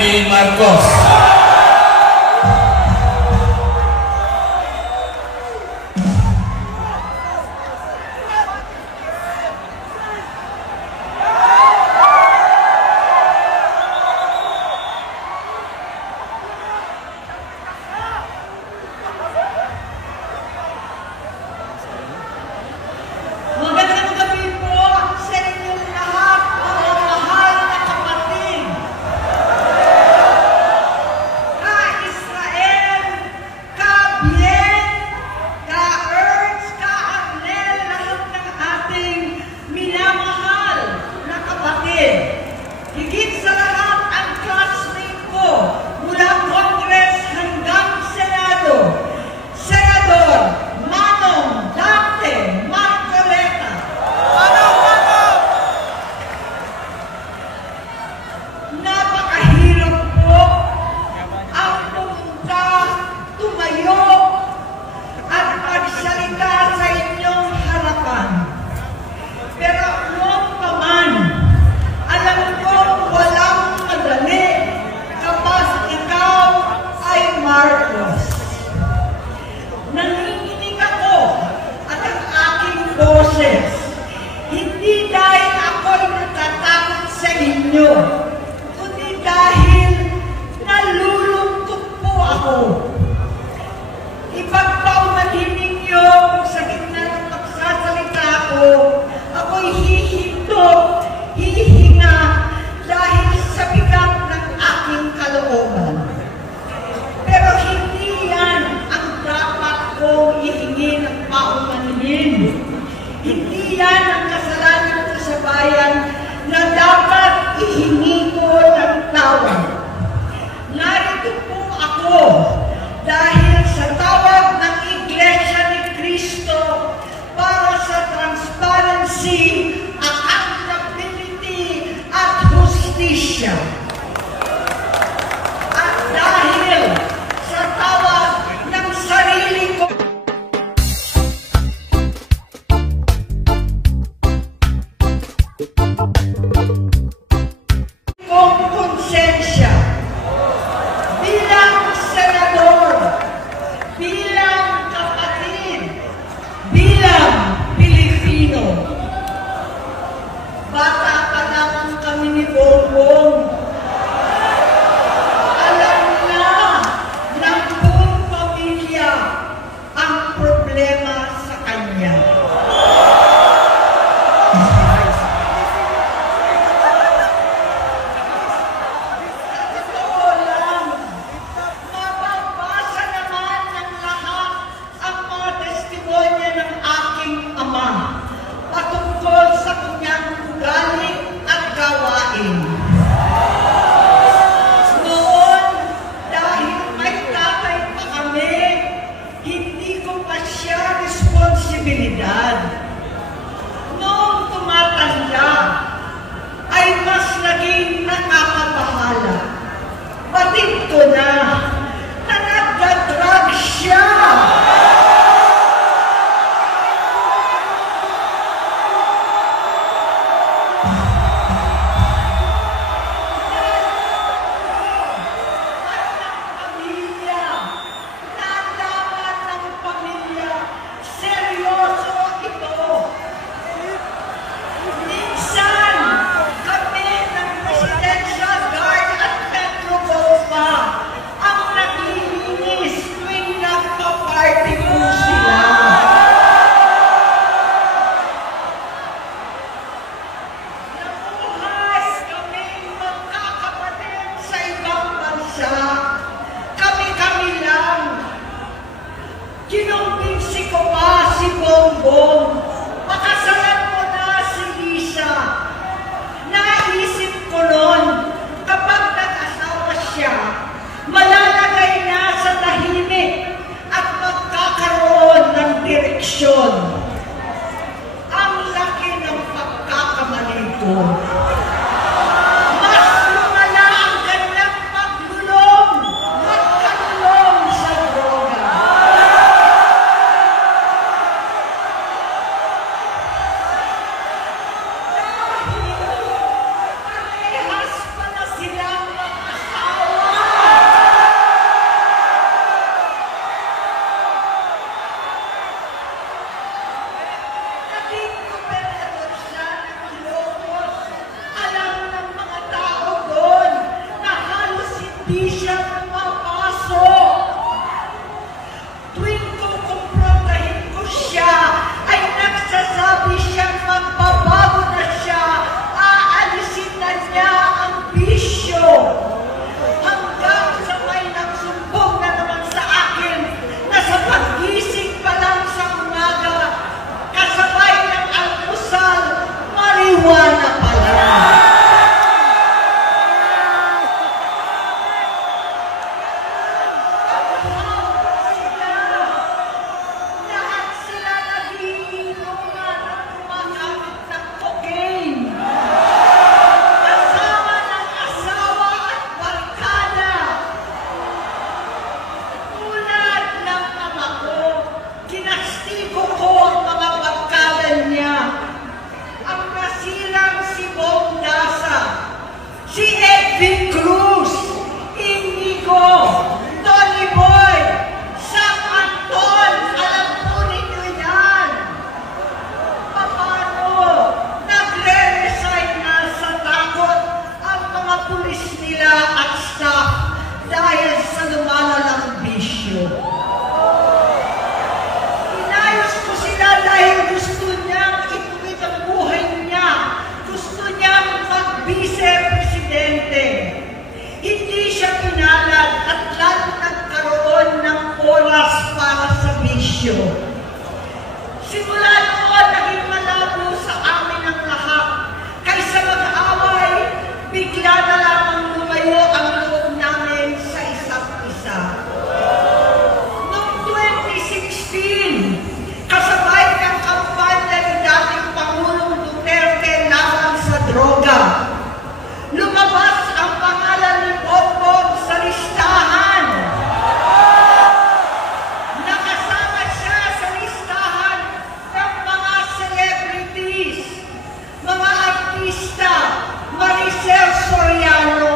ni Marcos. Hindi yan ang kasalanan ko sa bayan na dapat ihingi ko ng tawad. Narito po ako dahil sa tawag ng Iglesia ni Cristo para sa transparency, accountability, at hustisya. At dahil sa tawag ng sarili ko, konsensya bilang senador, bilang kapatid, bilang Pilipino. Bata pa lamang kami ni Bongbong di siya pumapasok. Tuwing kukumprontahin ko siya, ay nagsasabi siyang magbabago na siya, aalisin na niya ang bisyo. Hanggang sa may nagsumbong na naman sa akin na sa pag-gising pa lang sa umaga, kasabay ng almusal, marijuana pala. Lahat sila nagiinom na ng gumagamit ng cocaine. Kasama ng asawa at barkada. Tulad ng ama ko, kinastigo ko ang mga barkada niya. Ang nasirang si Bong Dasa, si Edwin Cruz, Inigo, Tony Boy, Sam Anton, alam po ninyo yan. Paano nagre-resign na sa takot ang mga pulis nila at staff dahil sa lumalalang bisyo? Inayos ko sila dahil gusto niyang ituwid ang buhay niya. Gusto niyang mag-vice-presidente. Hindi siya pinalad at lalo nagkaroon ng oras para sa bisyo. Simula noon, naging malabo sa amin ang lahat. Kaysa mag-away, bigla na lamang lumayo ang loob namin sa isa't isa. Noong 2016, kasabay ng kampanya ni dating Pangulong Duterte laban sa droga, lumabas ang pangalan ni Bongbong sa listahan. Nakasama siya sa listahan ng mga celebrities, mga artista, Maricel Soriano,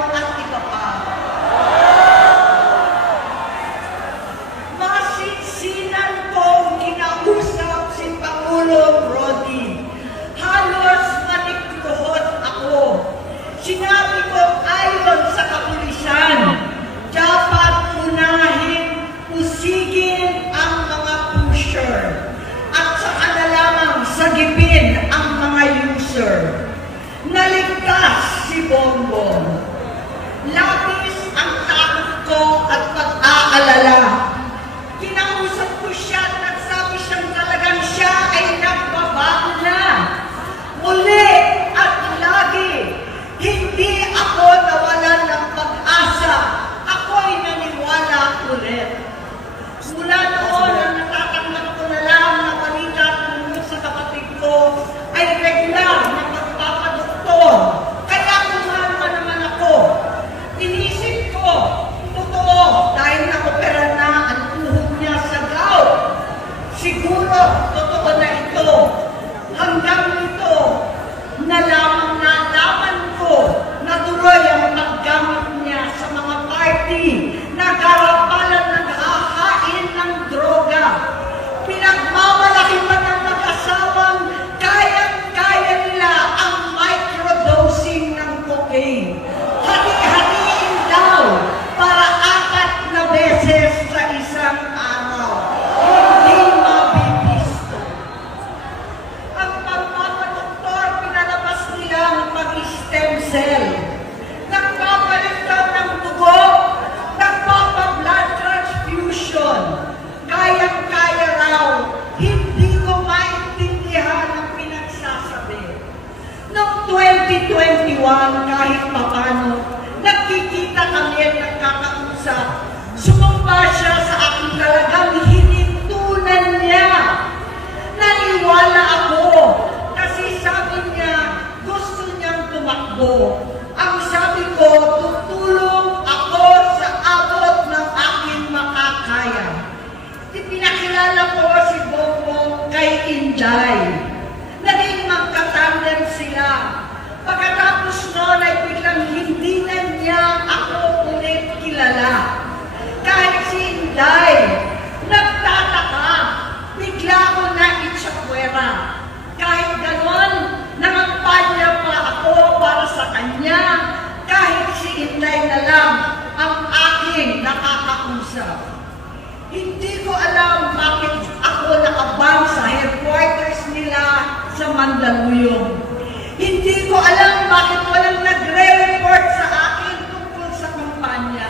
nakausap. Hindi ko alam bakit ako nakabang sa headquarters nila sa Mandaluyong. Hindi ko alam bakit walang nagre-report sa akin tungkol sa kampanya.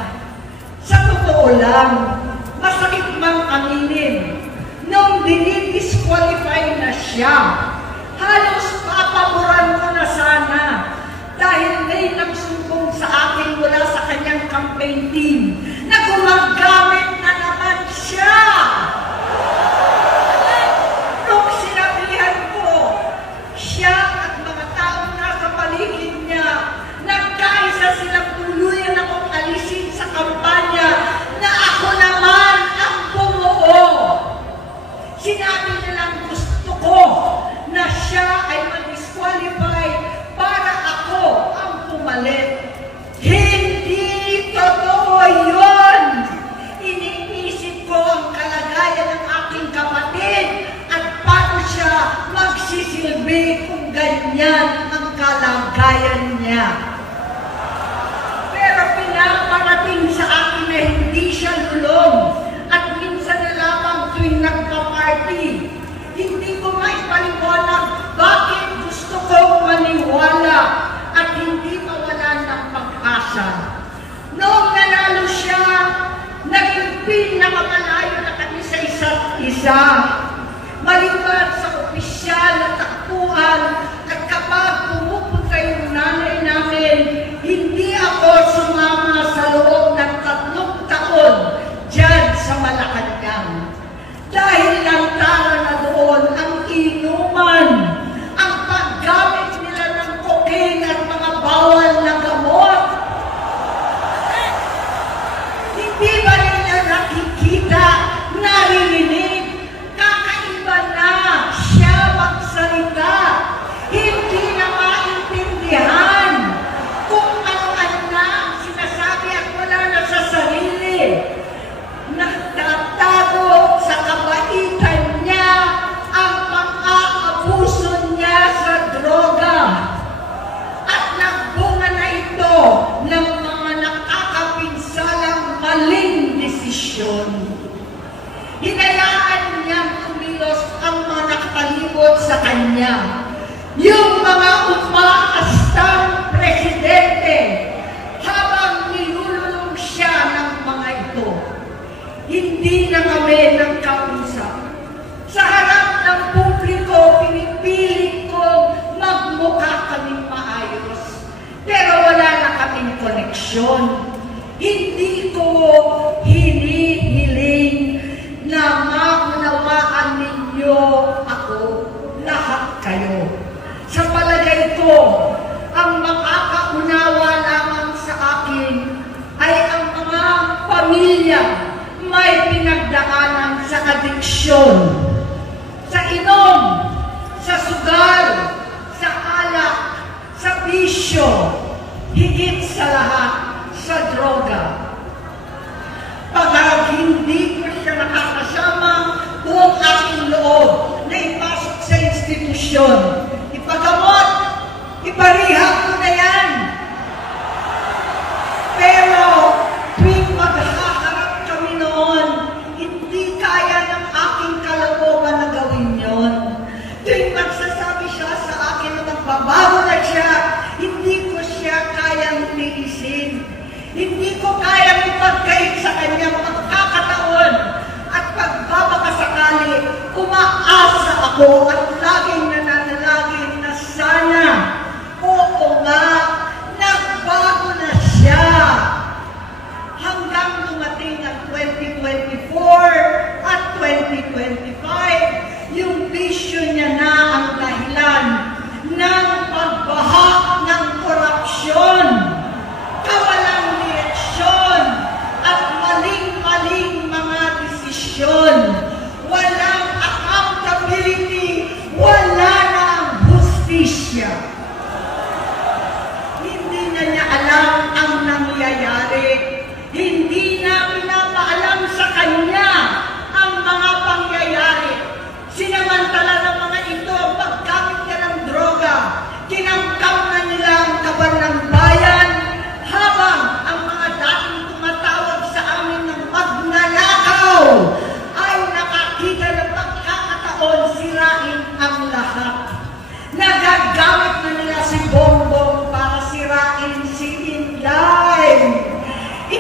Sa totoo lang, masakit mang aminin, nung dinidisqualify na siya, halos papaboran ko na sana dahil may nagsumbong sa akin mula sa kanyang campaign team na gumagamit na naman siya. Nung sinabihan ko, siya at mga taong nasa paligid niya, nagkaisa silang tuluyan akong alisin sa kampanya na ako naman ang bumuo. Sinabi nilang gusto ko na siya ay mag-disqualify para ako ang pumalit. Hindi totoo yun! Iniisip ko ang kalagayan ng aking kapatid at paano siya magsisilbi kung ganyan ang kalagayan niya. Pero pinaparating sa akin na hindi siya lulong at minsan na lamang tuwing nagpa-party. Hindi ko maipaliwanag bakit gusto kong maniwala at hindi mawalan ng pag-asa. Noong nanalo siya, naging pinakamalayo na kami sa isa't isa. Maliban sa opisyal na takbuhan at kapag pumupunta yung nanay namin, hindi ako sumama sa loob ng 3 taon dyan sa Malacanang. Dahil lantaran na doon ang inuman, ang paggamit nila ng cocaine at mga bawal na gamot. Hindi ba nila nakikita, naririnig, kakaiba na siya magsalita, hindi na maintindihan kung ano-ano na sinasabi at wala na sa sarili. Nagtatago sa kabaitan niya ang pang-aabuso niya sa droga. At nagbunga na ito ng mga nakakapinsalang maling desisyon. Hinayaan niyang kumilos ang mga nakatalibot sa kanya. Yung mga umaastang presidente habang nilululong siya ng mga ito. Hindi na kami nagkausap. Sa harap ng publiko, pinipilit ko magmukha kaming maayos. Pero wala na kaming koneksyon. Hindi ko hinihiling na maunawaan ninyo ako, lahat kayo. Sa palagay ko, ang makakaunawa lamang sa akin ay ang mga pamilya may pinagdaanan sa adiksyon, sa inom, sa sugal, sa alak, sa bisyo, higit sa lahat, sa droga. Pag hindi ko siya nakakasama, buong aking loob na ipasok sa institusyon, ipagamot, iparihab ko na yan. Pero tuwing maghaharap kami noon, hindi kaya ng aking kalooban na gawin yon. Tuwing magsasabi siya sa akin na magbabago na siya, hindi ko siya kayang tiisin. Hindi ko kayang ipagkait sa kanyang pagkakataon at pagbabakasakali, umaasa ako at laging nananalangin na sana, oo nga, nagbago na siya. Hanggang dumating ang 2024 at 2025, yung bisyo niya na ang dahilan ng pagbahak ng korupsyon, kawalang direksyon, at maling-maling mga desisyon. Walang accountability, wala na ang hustisya.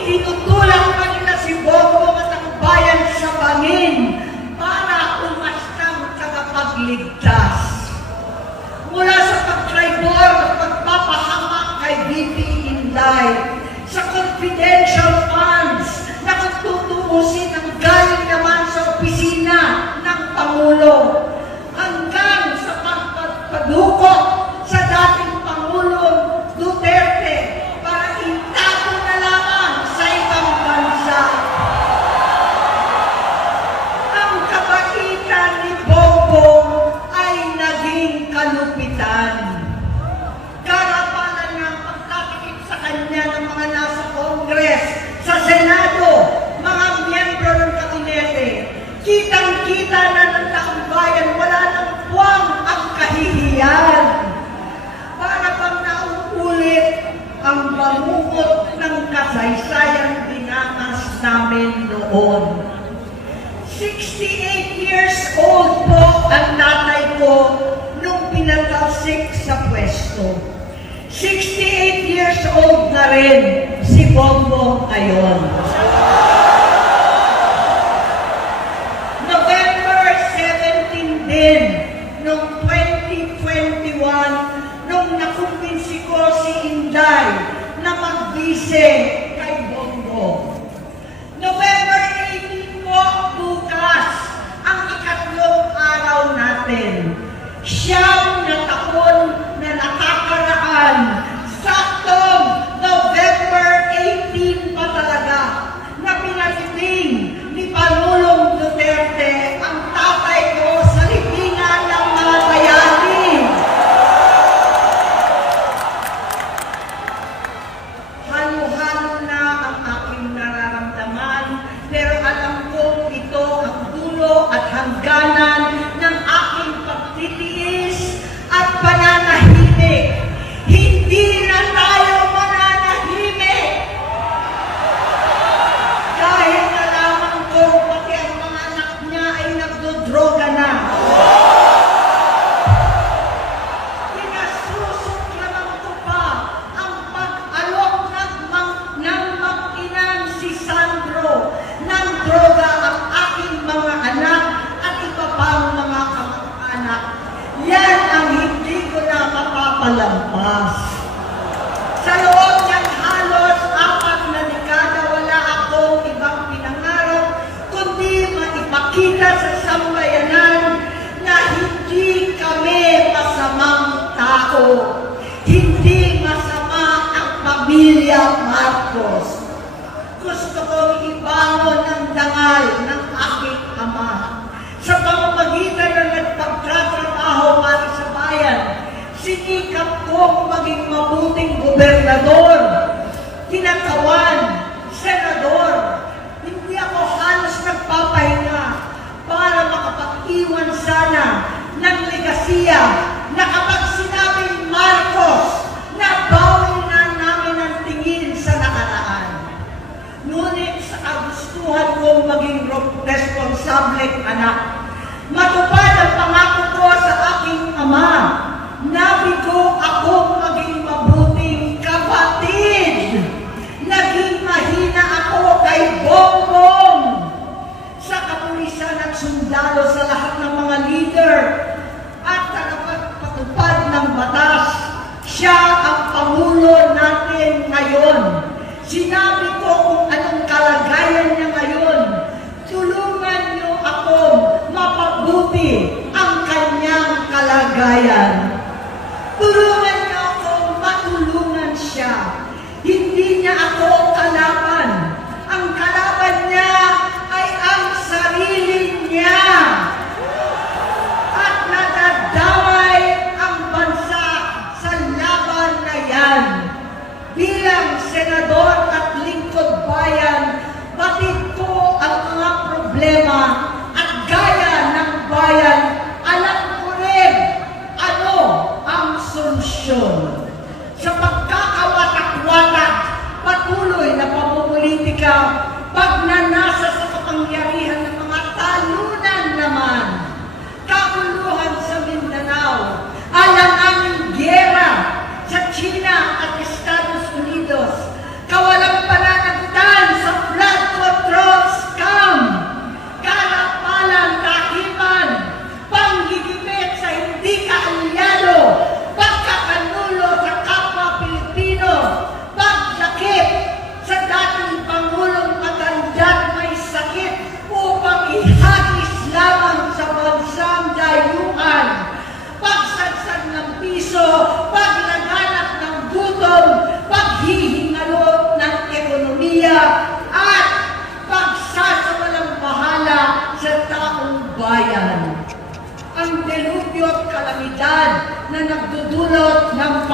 tinutulak pa nila si Bongbong at ang bayan sa bangin para umastang tagapagligtas. Mula sa pagtraidor at pagpapahamak kay VP Inday, sa confidential funds na kung tutuusin ang galing naman sa opisina ng Pangulo, hanggang sa pagpadukot sa dating Pangulong Duterte para itago na lamang sa ibang bansa. Ang kabaitan ni Bongbong ay naging kalupitan. Karapalan ng pagtatakip sa kanya ng mga nasa Congress, sa Senado, mga miyembro ng kabinete. Kitang-kita na ng taong bayan, wala nang puwang ang kahihiyan. Para bang nauulit ang bangungot ng kasaysayang dinanas namin noon. 68 years old po ang tatay ko nung pinatalsik sa pwesto. 68 years old na rin si Bongbong ngayon. November 17 din, noong 2021, nung nakumbinsi ko si Inday na magbise kay Bongbong. November 18 po, bukas, ang ikatlong araw natin. Siyam na taon na nakakaraan, saktong November 18 pa talaga, na pinatiting ni Pangulong Duterte ang tatay ko sa libingan ng mga bayani. Halo-halo na ang aking nararamdaman, pero alam ko ito ang dulo at hangganan ng aking pagtitiis at pananahimik. Hindi na tayo mananahimik. Dahil nalaman ko pati ang mga anak niya ay nagdodroga na. Pinasusuklaman ko pa ang pag-alok ng mag-inang si Sandro ng droga ang aking mga anak at iba pang mga kamag-anak. Yan ang hindi ko na mapapalampas. Sa loob ng halos 4 na dekada, wala akong ibang pinangarap kundi maipakita sa sambayanan na hindi kami masamang tao. Hindi masama ang pamilya Marcos. Gusto kong ibangon ang dangal ng aking ama. Sa pamamagitan ng nagpagtatrabaho para sa bayan, sinikap kong maging mabuting gobernador, kinatawan, senador. Hindi ako halos nagpapahinga para makapag-iwan sana ng legasiya na kapag sinabing Marcos, nabawi na namin ang tingin sa nakaraan. Ngunit sa kagustuhan kong maging responsableng anak, matupad ang pangako ko sa aking ama, nabigo akong maging mabuting kapatid. Naging mahina ako kay Bongbong. Sa kapulisan at sundalo, sa lahat ng mga leader at tagapagpatupad ng batas, siya ang Pangulo natin ngayon. Sinabi ko kung anong kalagayan niya ngayon. Tulungan niyo akong mapabuti ang kanyang kalagayan. Tulungan niyo akong matulungan siya. Hindi niya ako kalaban. Ang kalaban niya ay ang sarili niya. At nadadamay ang bansa sa laban na yan. Bilang senador at lingkod bayan, batid ko ang mga problema at gaya ng bayan, alam ko rin ano ang solusyon. Sa pagkakawatak-watak, patuloy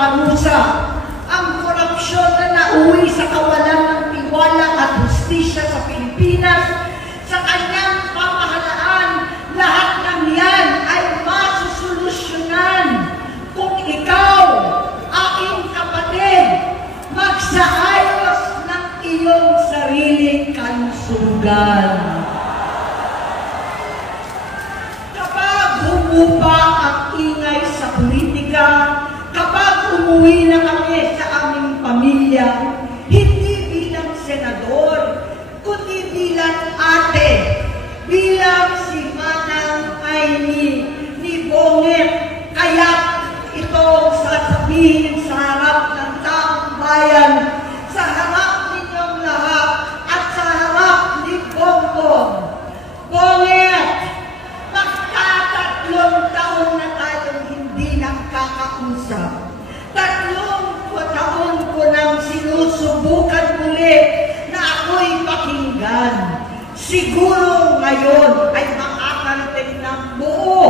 parusa. Ang korupsyon na nauwi sa kawalan ng tiwala at hustisya sa Pilipinas, sa kanyang pamahalaan, lahat ng yan ay masusolusyonan kung ikaw, aking kapatid, magsaayos ng iyong sariling kalusugan. Kapag humupa ang ingay sa politika, kapag umuwi na kami sa aming pamilya, hindi bilang senador, kundi bilang ate, bilang si Manang Aimee ni Bonget, kaya ito sasabihin sa harap ng taong bayan, sa harap ninyong lahat, at sa harap ni Bongbong. Bonget, magkatatlong taon na tayong hindi nakakausap. 3 taon ko nang sinusubukan muli na ako'y pakinggan. Siguro ngayon ay makakarating ng buo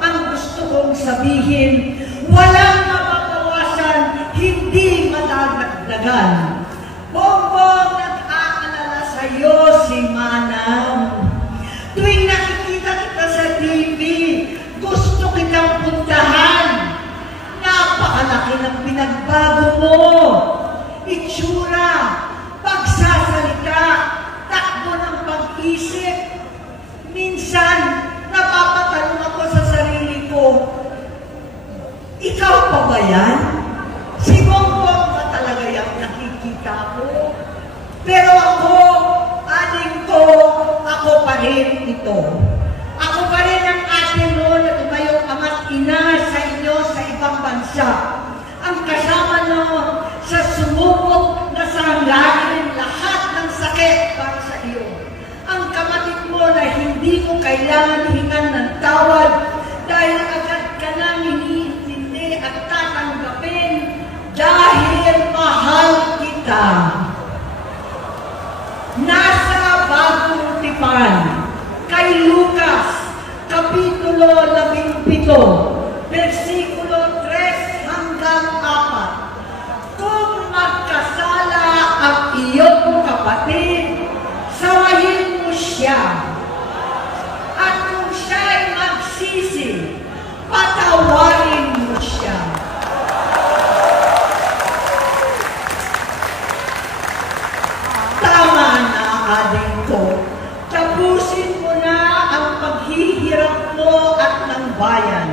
ang gusto kong sabihin. Walang mababawasan, hindi madadagdagan. Bongbong, nag-aalala sa iyo si Manang. Tuwing nakikita kita sa TV, gusto kitang puntahan. Napakalaki ng pinagbago mo. Itsura, pagsasalita, takbo ng pag-isip. Minsan, napapatanong ako sa sarili ko, ikaw pa ba yan? Si Bongbong ba talaga yung nakikita ko? Pero ako, aling ko, ako pa rin ito. Ako pa rin ang ate mo na tumayong ama't ina sa inyo sa ibang bansa. Ang kasama mo sa sumubok na sanggain lahat ng sakit para sa iyo. Ang kapatid mo na hindi ko kailangan hingan ng tawad dahil agad ka nang iniintindi at tatanggapin dahil mahal kita. Nasa Bagong Tipan, kay Lucas, Kapitulo 17, versikulo 3 hanggang 4. Kung magkasala ang iyong kapatid, sawayin mo siya. At kung siya'y magsisi, patawarin mo siya. Tama na, aling ko. Tapusin mo na ang paghihirap mo at ng bayan.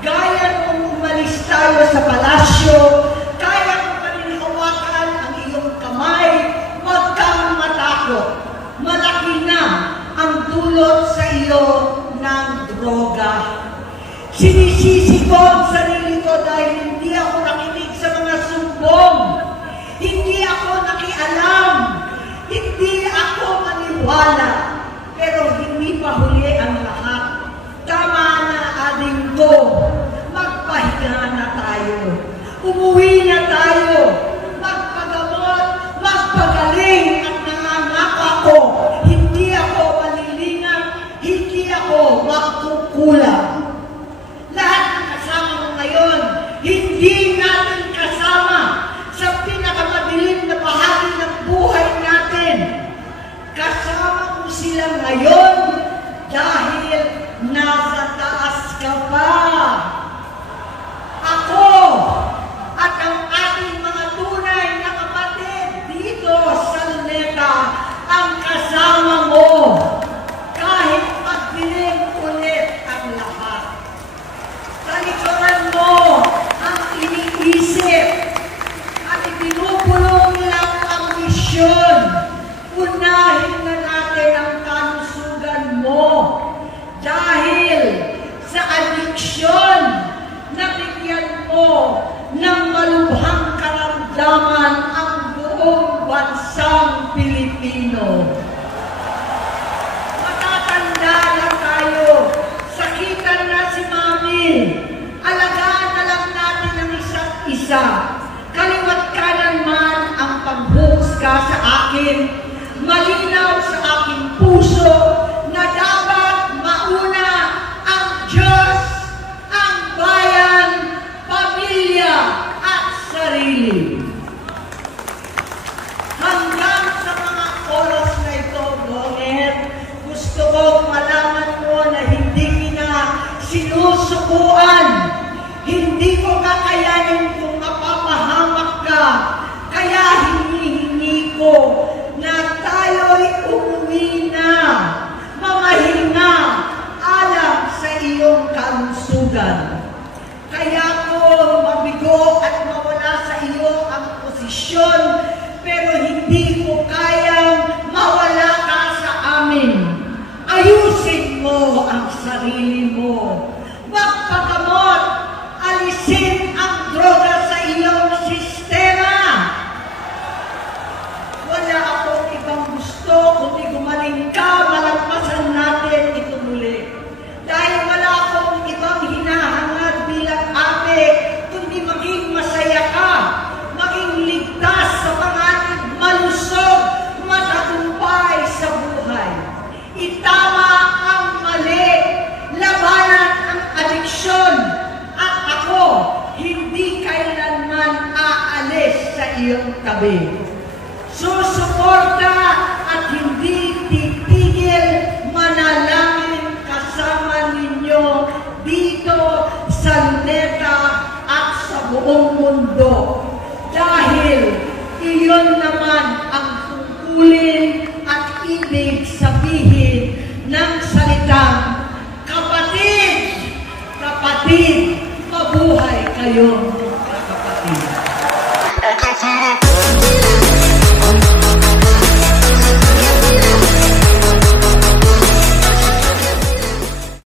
Gaya nung umalis tayo sa palasyo, kaya mo pa rin hawakan ang iyong kamay, huwag kang matakot. Malaki na ang dulot sa iyo ng droga. Sinisisi ko ang sarili ko dahil hindi ako nakinig sa mga sumbong. Hindi ako nakialam. Hindi ako maniwala. Pero hindi pa huli ang lahat. Tama na, aling ko. Magpahinga na tayo. Umuwi na tayo. Magpagamot, magpagaling at nangangako ako. Hindi ako malilingan, hindi ako makukulang. Lahat ng kasama mo ngayon, hindi natin kasama sa pinakamadilim na bahagi ng buhay natin. Kasama mo sila ngayon dahil nasa taas ka pa. Ako at ang ating mga tunay na kapatid dito sa Luneta ang kasama mo kahit magdilim ulit ang lahat. Talikuran mo ang iniisip at ibinubulong lang ang misyon. Unahin na natin ang kalusugan mo dahil sa adiksyon na bigyan mo ng malubhang karamdaman ang buong bansang Pilipino. Matatanda na tayo, sakitan na si Mami, alagaan na lang natin ang isa't isa. Kaliwat kanan man ang panghuhusga sa akin, malinaw sa aking puso na dapat mauna ang Diyos, ang bayan, pamilya, at ibang gusto kundi gumaling ka, malagpasan natin ito muli. Dahil wala akong ibang hinahangad bilang ate, kundi maging masaya ka, maging ligtas sa panganib, malusog, matagumpay sa buhay. Itama ang mali, labanan ang adiksyon, at ako hindi kailanman aalis sa iyong tabi. Susuporta at hindi titigil, manalangin kasama ninyo dito sa Luneta at sa buong mundo. Dahil iyon naman ang tungkulin at ibig sabihin ng salitang kapatid, kapatid, mabuhay kayo.